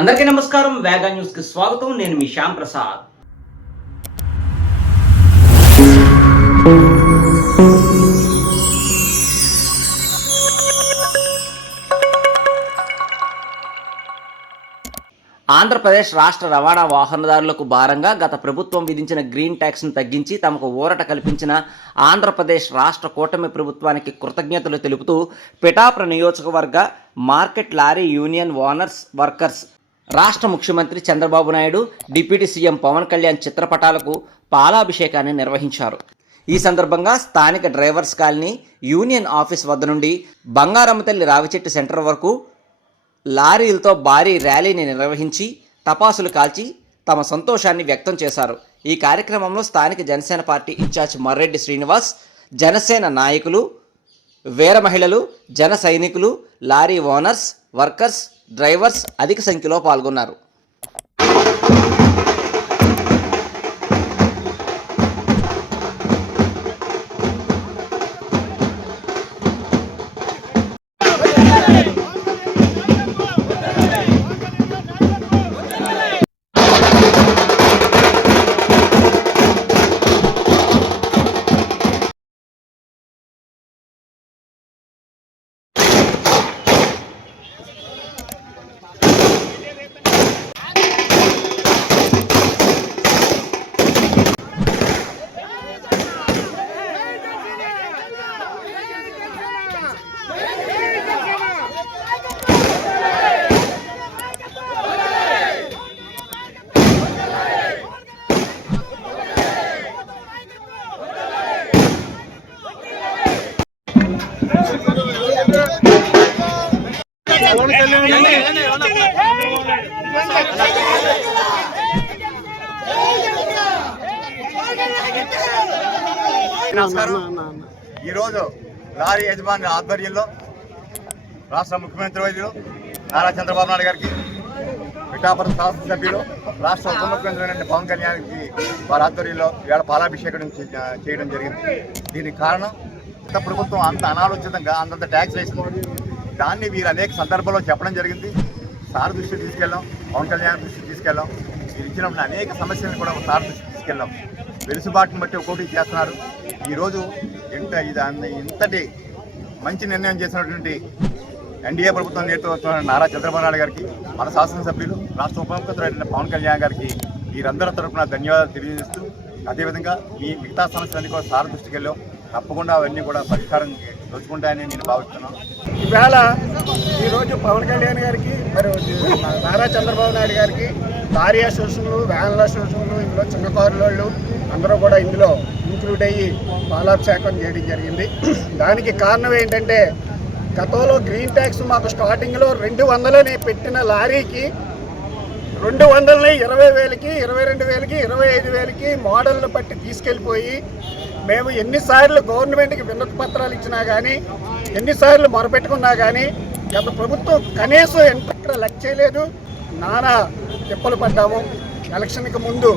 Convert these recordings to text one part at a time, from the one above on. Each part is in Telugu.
అందరికీ నమస్కారం. వేగా న్యూస్ కి స్వాగతం. నేను మీ శ్యామ్ ప్రసాద్. ఆంధ్రప్రదేశ్ రాష్ట్ర రవాణా వాహనదారులకు భారంగా గత ప్రభుత్వం విధించిన గ్రీన్ ట్యాక్స్ను తగ్గించి తమకు ఊరట కల్పించిన ఆంధ్రప్రదేశ్ రాష్ట్ర కూటమి ప్రభుత్వానికి కృతజ్ఞతలు తెలుపుతూ పిఠాపురం నియోజకవర్గ market lorry union owners workers రాష్ట్ర ముఖ్యమంత్రి చంద్రబాబు నాయుడు, డిప్యూటీ సీఎం పవన్ కళ్యాణ్ చిత్రపటాలకు పాలాభిషేకాన్ని నిర్వహించారు. ఈ సందర్భంగా స్థానిక డ్రైవర్స్ కాలనీ యూనియన్ ఆఫీస్ వద్ద నుండి బంగారమ్మతల్లి రావిచెట్టు సెంటర్ వరకు లారీలతో భారీ ర్యాలీని నిర్వహించి టపాసులు కాల్చి తమ సంతోషాన్ని వ్యక్తం చేశారు. ఈ కార్యక్రమంలో స్థానిక జనసేన పార్టీ ఇన్ఛార్జ్ మర్రెడ్డి శ్రీనివాస్, జనసేన నాయకులు, వీర మహిళలు, జన సైనికులు, లారీ ఓనర్స్, వర్కర్స్, డ్రైవర్స్ అధిక సంఖ్యలో పాల్గొన్నారు. ఈరోజు లారీ యజమాని ఆధ్వర్యంలో రాష్ట్ర ముఖ్యమంత్రి వైద్యులు నారా చంద్రబాబు నాయుడు గారికి, పిఠాపురం శాసనసభ్యులు, రాష్ట్ర ఉప ముఖ్యమంత్రి పవన్ కళ్యాణ్కి వారి ఆధ్వర్యంలో ఇవాళ పాలాభిషేకం చేయడం జరిగింది. దీనికి కారణం గత ప్రభుత్వం అంత అనాలోచితంగా అంతంత ట్యాక్స్ వేసింది. దాన్ని వీరు అనేక సందర్భాల్లో చెప్పడం జరిగింది. సార్ దృష్టికి తీసుకెళ్ళాం, పవన్ కళ్యాణ్ దృష్టికి తీసుకెళ్ళాం. వీరు ఇచ్చినప్పుడు అనేక సమస్యలను కూడా సార్ దృష్టికి తీసుకెళ్ళాం. వెలుసుబాటును బట్టి ఒక్కోటి చేస్తున్నారు. ఈరోజు ఇంతటి మంచి నిర్ణయం చేసినటువంటి ఎన్డీఏ ప్రభుత్వం నేతృత్వం నారా చంద్రబాబు నాయుడు గారికి, మన శాసనసభ్యులు, రాష్ట్ర ఉప ముఖ్యమంత్రి పవన్ కళ్యాణ్ గారికి వీరందరి తరఫున ధన్యవాదాలు తెలియజేస్తూ, అదేవిధంగా ఈ మిగతా సమస్యలన్నీ కూడా సార్ దృష్టికి వెళ్ళాం. తప్పకుండా అవన్నీ కూడా పరిష్కారం దొరుకుంటాయని నేను భావిస్తున్నాను. ఈవేళ ఈరోజు పవన్ కళ్యాణ్ గారికి, మరి నారా చంద్రబాబు నాయుడు గారికి లారీ అసోసియేషన్లు, వ్యాన్ల అసోసియేషన్లు, ఇందులో చిన్న కారులోళ్ళు అందరూ కూడా ఇందులో ఇంక్లూడ్ అయ్యి పాలాభిషేకం చేయడం జరిగింది. దానికి కారణం ఏంటంటే, గతంలో గ్రీన్ ట్యాక్స్ మాకు స్టార్టింగ్లో 200 పెట్టిన లారీకి 200 20,000కి, 22,000కి, 25,000కి మోడల్ని బట్టి తీసుకెళ్ళిపోయి మేము ఎన్నిసార్లు గవర్నమెంట్కి వినతి పత్రాలు ఇచ్చినా కానీ, ఎన్నిసార్లు మొరపెట్టుకున్నా కానీ గత ప్రభుత్వం కనీసం ఎక్కడ లెక్క చేయలేదు. నానా తిప్పలు పడ్డాము. ఎలక్షన్కి ముందు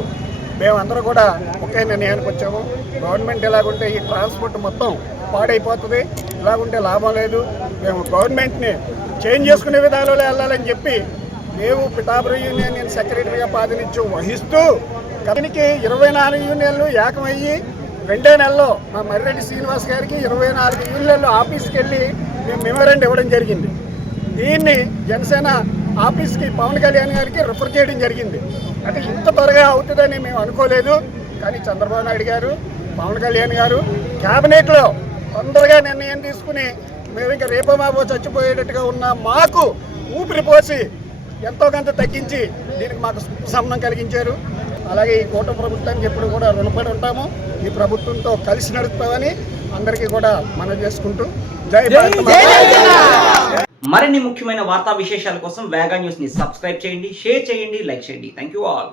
మేమందరూ కూడా ఒకే నిర్ణయానికి వచ్చాము. గవర్నమెంట్ ఎలాగుంటే ఈ ట్రాన్స్పోర్ట్ మొత్తం పాడైపోతుంది, ఇలాగుంటే లాభం లేదు, మేము గవర్నమెంట్ని చేంజ్ చేసుకునే విధానంలో వెళ్ళాలని చెప్పి మేము పిఠాపురం యూనియన్ సెక్రటరీగా ప్రాతినిధ్యం వహిస్తూ దీనికి 24 యూనియన్లు ఏకమయ్యి 2 నెలల్లో మా మర్రెడ్డి శ్రీనివాస్ గారికి 24 యూనియన్లు ఆఫీస్కి వెళ్ళి మేము మెమోరాండం ఇవ్వడం జరిగింది. దీన్ని జనసేన ఆఫీస్కి పవన్ కళ్యాణ్ గారికి రిఫర్ చేయడం జరిగింది. అంటే ఇంత త్వరగా అవుతుందని మేము అనుకోలేదు. కానీ చంద్రబాబు నాయుడు గారు, పవన్ కళ్యాణ్ గారు క్యాబినెట్లో తొందరగా నిర్ణయం తీసుకుని మేము ఇంకా రేపో మాపో చచ్చిపోయేటట్టుగా ఉన్న మాకు ఊపిరి పోసి ఎంతో కొంత తగ్గించి దీనికి మాకు సంబంధం కలిగించారు. అలాగే ఈ కూటమి ప్రభుత్వానికి ఎప్పుడు కూడా రుణపడి ఉంటాము. ఈ ప్రభుత్వంతో కలిసి నడుపుతామని అందరికీ కూడా మనం చేసుకుంటూ జై భారత్. మరిన్ని ముఖ్యమైన వార్తా విశేషాల కోసం వేగా న్యూస్ ని సబ్స్క్రైబ్ చేయండి, షేర్ చేయండి, లైక్ చేయండి. Thank you all.